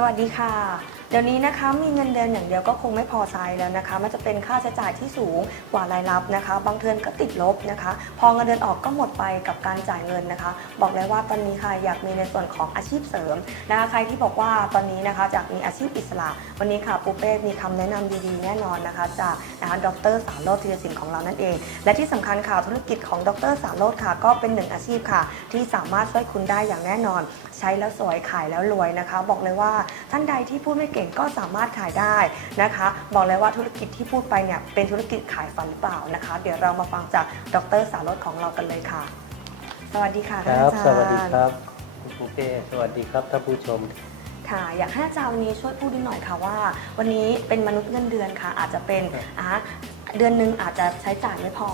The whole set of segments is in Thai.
สวัสดีค่ะ เดี๋ยวนี้นะคะมีเงินเดือนอย่างเดียวก็คงไม่พอใช้แล้วนะคะ มันจะเป็นค่าใช้จ่ายที่สูงกว่ารายรับนะคะ บางเดือนก็ติดลบนะคะ พอเงินเดือนออกก็หมดไปกับการจ่ายเงินนะคะ บอกเลยว่าตอนนี้ค่ะอยากมีในส่วนของอาชีพเสริมนะคะใครที่บอกว่าตอนนี้นะคะอยากมีอาชีพอิสระ วันนี้ค่ะปูเป้มีคำแนะนำดีๆ แน่นอนนะคะ จากนะคะดรสารโรธธีรศิลป์ของเรานั่นเอง และที่สำคัญค่ะธุรกิจของดรสารโรธค่ะ ก็เป็นหนึ่งอาชีพค่ะ ที่สามารถช่วยคุณได้อย่างแน่นอน ใช้แล้วสวยขายแล้วรวยนะคะ บอกเลยว่าท่านใดที่พูดไม่เก่งก็สามารถขายได้นะคะ บอกเลยว่าธุรกิจที่พูดไปเนี่ยเป็นธุรกิจขายฝันหรือเปล่านะคะ เดี๋ยวเรามาฟังจากดรสารโรธของเรากันเลยค่ะ สวัสดีค่ะคท่านรับ อาจารย์ สวัสดีครับคุณปูเป้สวัสดีครับท่านผู้ชม ค่ะอยากให้อาจารย์วันนี้ช่วยพูดนิดหน่อยค่ะว่า วันนี้เป็นมนุษย์เงินเดือนค่ะ อาจจะเป็นครับอะ เดือนหนึ่งอาจจะใช้จ่ายไม่พอ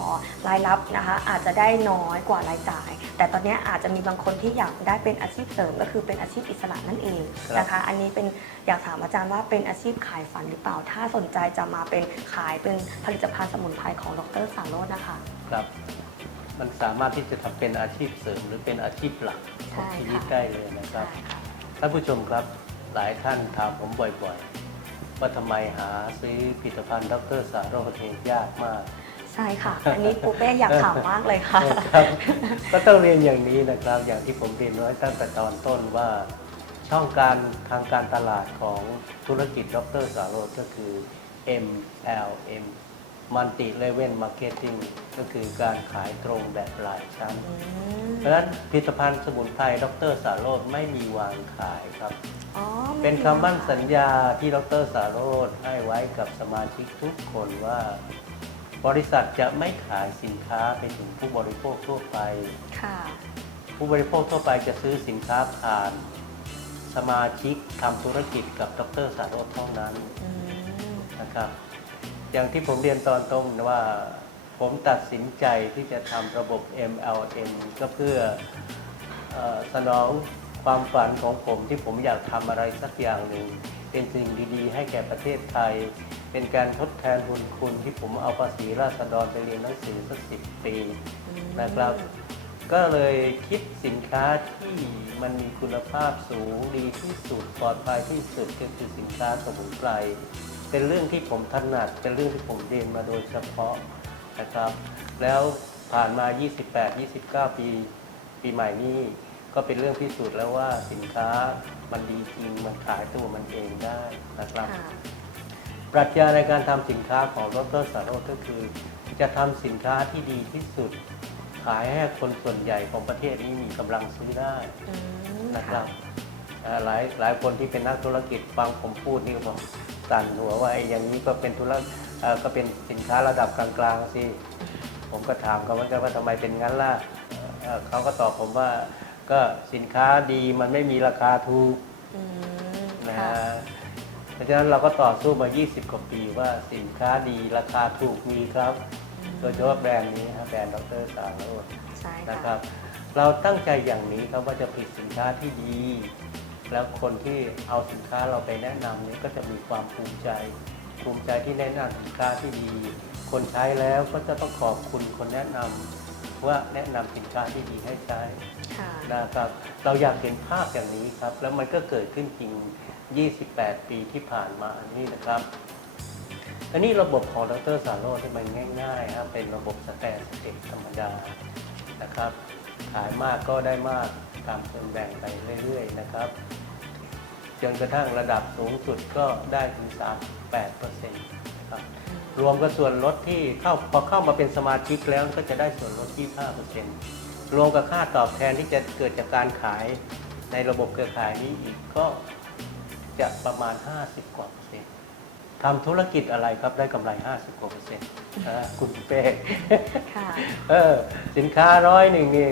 รายรับนะคะอาจจะได้น้อยกว่ารายจ่าย แต่ตอนนี้อาจจะมีบางคนที่อยากได้เป็นอาชีพเสริม ก็คือเป็นอาชีพอิสระนั่นเองนะคะ อันนี้เป็นอยากถามอาจารย์ว่าเป็นอาชีพขายฝันหรือเปล่า ถ้าสนใจจะมาเป็นขายเป็นผลิตภัณฑ์สมุนไพรของดรสารโรจน์นะคะครับมันสามารถที่จะทำเป็นอาชีพเสริม หรือเป็นอาชีพหลักของใช่ชีวิตค่ะได้เลยนะครับใช่ค่ะท่านผู้ชมครับหลายท่านถามผมบ่อยๆ ว่าทำไมหาซื้อผลิตภัณฑ์ดรสารโรธเองยากมาก ใช่ค่ะ อันนี้ปูเป้อยากถามมากเลยค่ะ ครับก็ต้องเรียนอย่างนี้นะครับ อย่างที่ผมเรียนไว้ตั้งแต่ตอนต้นว่า ช่องการทางการตลาดของธุรกิจดรสารโรธก็คือ MLM Multi Level Marketing ก็คือการขายตรงแบบหลายชั้นอืมเพราะฉะนั้นผลิตภัณฑ์สมุนไพรดรสารโรธไม่มีวางขายครับอ๋อไม่เป็นคำมั่นค่ะสัญญาที่ดรสารโรธให้ไว้กับสมาชิกทุกคนว่า บริษัทจะไม่ขายสินค้าไปถึงผู้บริโภคทั่วไปค่ะผู้บริโภคทั่วไปจะซื้อสินค้าผ่านสมาชิกทำธุรกิจกับดรสารโรธเท่านั้นอืมนะครับ อย่างที่ผมเรียนตอนต้นว่าผมตัดสินใจที่จะทำระบบ MLM ก็เพื่อเออสนองความฝันของผมที่ผมอยากทำอะไรสักอย่างหนึ่งเป็นสิ่งดีๆ ให้แก่ประเทศไทย เป็นการทดแทนบุญคุณที่ผมเอาภาษีราษฎรไปเรียนหนังสือสักสิบปีนะครับ ก็เลยคิดสินค้าที่มันมีคุณภาพสูงดีที่สุดปลอดภัยที่สุดก็คือสินค้าสมุนไพร เป็นเรื่องที่ผมถนัด เป็นเรื่องที่ผมเรียนมาโดยเฉพาะนะครับ แล้วผ่านมา 28-29 ปี ปีใหม่นี้ก็เป็นเรื่องพิสูจน์แล้วว่าสินค้ามันดีจริง มันขายตัวมันเองได้นะครับค่ะปรัชญาในการทำสินค้าของดรสารโรธก็คือ จะทำสินค้าที่ดีที่สุด ขายให้คนส่วนใหญ่ของประเทศนี้มีกำลังซื้อได้อืมนะครับอ่าหลายหลายคนที่เป็นนักธุรกิจฟังผมพูดนี่ก็บอก สั่นหัวว่าไอ้อย่างนี้ก็เป็นธุรเอ่อก็เป็นสินค้าระดับกลางๆสิ ผมก็ถามเขาเหมือนกันว่าทำไมเป็นงั้นล่ะเอ่อเขาก็ตอบผมว่าก็สินค้าดีมันไม่มีราคาถูก อืมนะค่ะฮะเพราะฉะนั้นเราก็ต่อสู้มา 20 กว่าปีว่าสินค้าดีราคาถูกมีครับ โดยเฉพาะแบรนด์นี้ฮะแบรนด์ดรสารโรจน์ใช่นะคค่ะรับเราตั้งใจอย่างนี้ครับว่าจะผลิตสินค้าที่ดี แล้วคนที่เอาสินค้าเราไปแนะนำนี้ก็จะมีความภูมิใจ ภูมิใจที่แนะนำสินค้าที่ดี คนใช้แล้วก็จะต้องขอบคุณคนแนะนำว่าแนะนำสินค้าที่ดีให้ใช้ค่ะนะครับ เราอยากเห็นภาพอย่างนี้ครับ แล้วมันก็เกิดขึ้นจริง 28 ปีที่ผ่านมานี่นะครับอันนี้ระบบของดรสารโรจน์ที่มันง่ายๆครับเป็นระบบสแตนสเต็ปธรรมดานะครับ ขายมากก็ได้มาก ตามส่วนแบ่งไปเรื่อยๆนะครับ จนกระทั่งระดับสูงสุดก็ได้ถึง 38%นะครับรวมกับส่วนลดที่เข้าพอเข้ามาเป็นสมาชิกแล้วก็จะได้ส่วนลด 25%รวมกับค่าตอบแทนที่จะเกิดจากการขายในระบบเครือข่ายนี้อีกก็จะประมาณ 50 กว่าเปอร์เซ็นต์ ทำธุรกิจอะไรครับได้กำไร 50กว่าเปอร์เซ็นต์อ่าคุณเป้ค่ะเออสินค้าร้อยหนึ่งนี่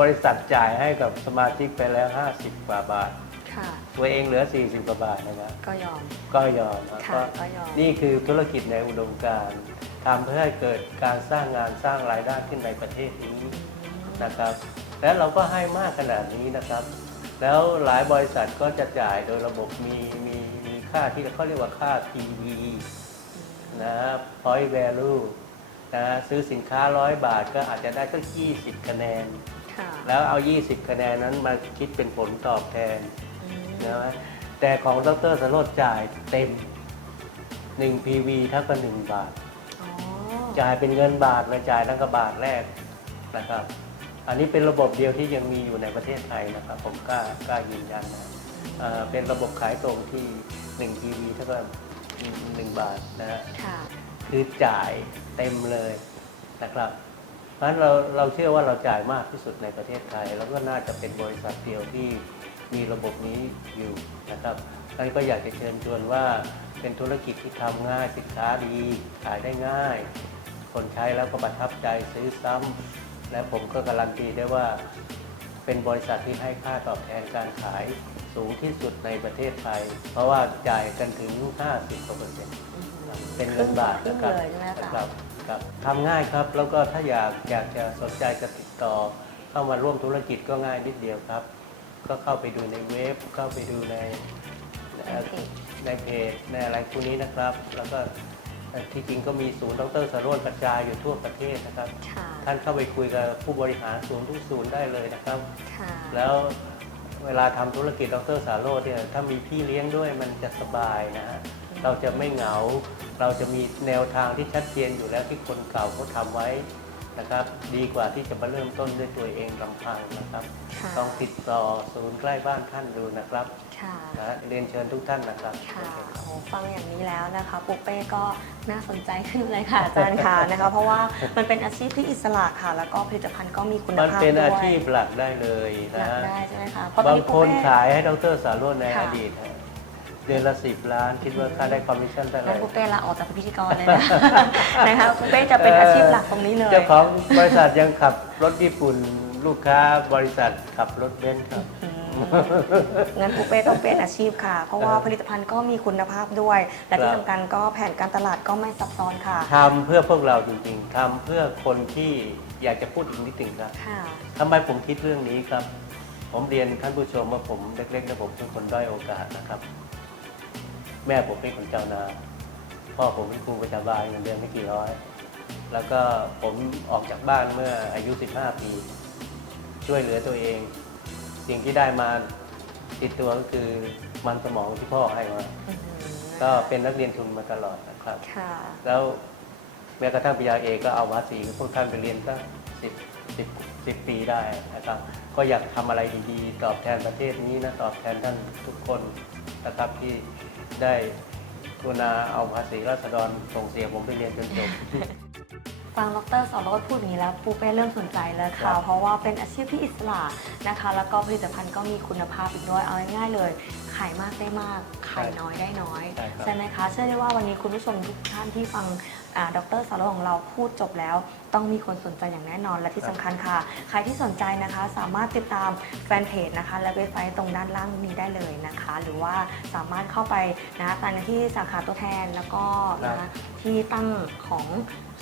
บริษัทจ่ายให้กับสมาชิกไปแล้ว 50 กว่าบาท ค่ะ ตัวเองเหลือ 40 กว่าบาทนะครับก็ยอม ก็ยอมนะค่ะก็ก็ยอม นี่คือธุรกิจในอุดมการณ์ทำเพื่อให้เกิดการสร้างงานสร้างรายได้ขึ้นในประเทศนี้นะครับ และเราก็ให้มากขนาดนี้นะครับ แล้วหลายบริษัทก็จะจ่ายโดยระบบมีมีมี ค่าที่เขาเรียกว่าค่า PV นะ point value นะซื้อสินค้าร้อยบาทก็อาจจะได้สัก20 คะแนน ค่ะแล้วเอา 20 คะแนนนั้นมาคิดเป็นผลตอบแทนอืมนะแต่ของดรสโรจน์จ่ายเต็ม 1 PV เท่ากับ1บาท อ๋อจ่ายเป็นเงินบาทเลยจ่ายตั้งแต่บาทแรกนะครับ อันนี้เป็นระบบเดียวที่ยังมีอยู่ในประเทศไทยนะครับ ผมกล้ากล้ายืนยันนะ เอ่อเป็นระบบขายตรงที่1 PV เท่ากับ1บาทนะฮะค่ะ คือจ่ายเต็มเลยนะครับเพราะฉะนั้นเราเราเชื่อว่าเราจ่ายมากที่สุดในประเทศไทย แล้วก็น่าจะเป็นบริษัทเดียวที่มีระบบนี้อยู่นะครับดังนั้นก็อยากจะเชิญชวนว่าเป็นธุรกิจที่ทำง่ายสินค้าดีขายได้ง่าย คนใช้แล้วก็ประทับใจซื้อซ้ำและผมก็การันตีได้ว่า เป็นบริษัทที่ให้ค่าตอบแทนการขายสูงที่สุดในประเทศไทย เพราะว่าจ่ายกันถึง 50กว่าเปอร์เซ็นต์เป็นเงินบาทครึ่นะงครับเลยใช่ไหมคะ ครับครับทำง่ายครับ แล้วก็ถ้าอยากอยากจะสนใจจะติดต่อ เข้ามาร่วมธุรกิจก็ง่ายนิดเดียวครับ ก็เข้าไปดูในเว็บเข้าไปดูในเอ่อในเพจในเพจในอะไรพวกนี้นะครับ แล้วก็เอ่อ ที่จริงก็มีศูนย์ดรสโรจน์กระจายอยู่ทั่วประเทศนะครับ ค่ะท่านเข้าไปคุยกับผู้บริหารศูนย์ทุกศูนย์ได้เลยนะครับ ค่ะแล้วเวลาทำธุรกิจดรสาโรจน์เนี่ยถ้ามีพี่เลี้ยงด้วยมันจะสบายนะฮะเราจะไม่เหงา เราจะมีแนวทางที่ชัดเจนอยู่แล้วที่คนเก่าเขาทำไว้ นะครับ ดีกว่าที่จะมาเริ่มต้นด้วยตัวเองลำพังนะครับ ค่ะ ต้องติดต่อศูนย์ใกล้บ้านท่านดูนะครับค่ะนะเรียนเชิญทุกท่านนะครับ ค่ะโอ้ฟังอย่างนี้แล้วนะคะปุ๊กเป้ก็น่าสนใจขึ้นเลยค่ะอาจารย์ค่ะนะคะ เพราะว่ามันเป็นอาชีพที่อิสระค่ะ แล้วก็ผลิตภัณฑ์ก็มีคุณมันภาพเป็นด้วยอาชีพหลักได้เลยหนะลักฮะได้ใช่ไหมคะเพราะตอนบางนี้คปุ๊กนเป้ ขายให้ดรสาโรจน์ในค่ะ อดีตฮะเดือนละสิบล้าน คิดว่าค่าได้คอมมิชชั่นเท่าไหงั้ร่นปุ๊กเป้ลาออกจากพิธีกรเลยนะ นะคะปุ๊กเป้จะเป็นอาชีพหลักตรงนี้เลยเจ้าของบริษัทยังขับรถญี่ปุ่น ลูกค้าบริษัทขับรถเบนซ์ครับ อืมงั้นปุ๊กเป้ต้องเปลี่ยนอาชีพค่ะ เพราะว่าเออผลิตภัณฑ์ก็มีคุณภาพด้วย และที่ครับ สำคัญก็แผนการตลาดก็ไม่ซับซ้อนค่ะ ทำเพื่อพวกเราจริงๆทำเพื่อคนที่อยากจะพูดอีกนิดหนึ่งครับค่ะ ทำไมผมคิดเรื่องนี้ครับ ผมเรียนท่านผู้ชมว่าผมเล็กๆแล้วผมเป็นคนด้อยโอกาสนะครับ แม่ผมเป็นคนเจ้านาพ่อผมเป็นครูประจำบานเงินเดือนไม่กี่ร้อย แล้วก็ผมออกจากบ้านเมื่ออายุ 15 ปี ช่วยเหลือตัวเอง สิ่งที่ได้มาติดตัวก็คือมันสมองที่พ่อให้มาอื้อหือก็เป็นนักเรียนทุนมาตลอดนะครับค่ะแล้วแม้กระทั่งปริญญาเอกก็เอาภาษีพวกท่านไปเรียนตั้งสิบ สิบสิบปีได้นะครับ ก็อยากทำอะไรดีๆ ตอบแทนประเทศนี้นะตอบแทนท่านทุกคนนะครับที่ได้กรุณาเอาภาษีราษฎรส่งเสียผมไปเรียนจนจบ ฟังดรสอนรสพูดอย่างนี้แล้วปูเป้เริ่มสนใจแล้วครัค่ะ บ เพราะว่าเป็นอาชีพที่อิสระนะคะ แล้วก็ผลิตภัณฑ์ก็มีคุณภาพอีกด้วย เอาง่ายๆเลย ขายมากได้มาก ขายน้อยได้น้อย ใช่ครับ ใช่ไหมคะ เชื่อได้ว่าวันนี้คุณผู้ชมทุกท่านที่ฟังอ่า ดรสอนรสของเราพูดจบแล้ว ต้องมีคนสนใจอย่างแน่นอนและที่สำคัญค่ะ ใครที่สนใจนะคะสามารถติดตามแฟนเพจนะคะ และเว็บไซต์ตรงด้านล่างนี้ได้เลยนะคะ หรือว่าสามารถเข้าไปนะตามที่สาขาตัวแทนแล้วก็นะคะที่ตั้งของ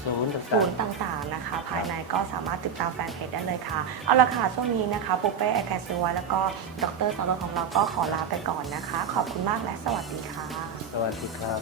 ศูนย์ต่าศูงนย์ต่างๆนะคะ ภายในก็สามารถติดตามแฟนเพจได้เลยค่ะ เอาละค่ะ ช่วงนี้นะคะปุ๊เป้ไอแคสซิวแล้วก็ดรสอนรสของเราก็ขอลาไปก่อนนะคะ ขอบคุณมากและสวัสดีค่ะๆสวัสดีครับ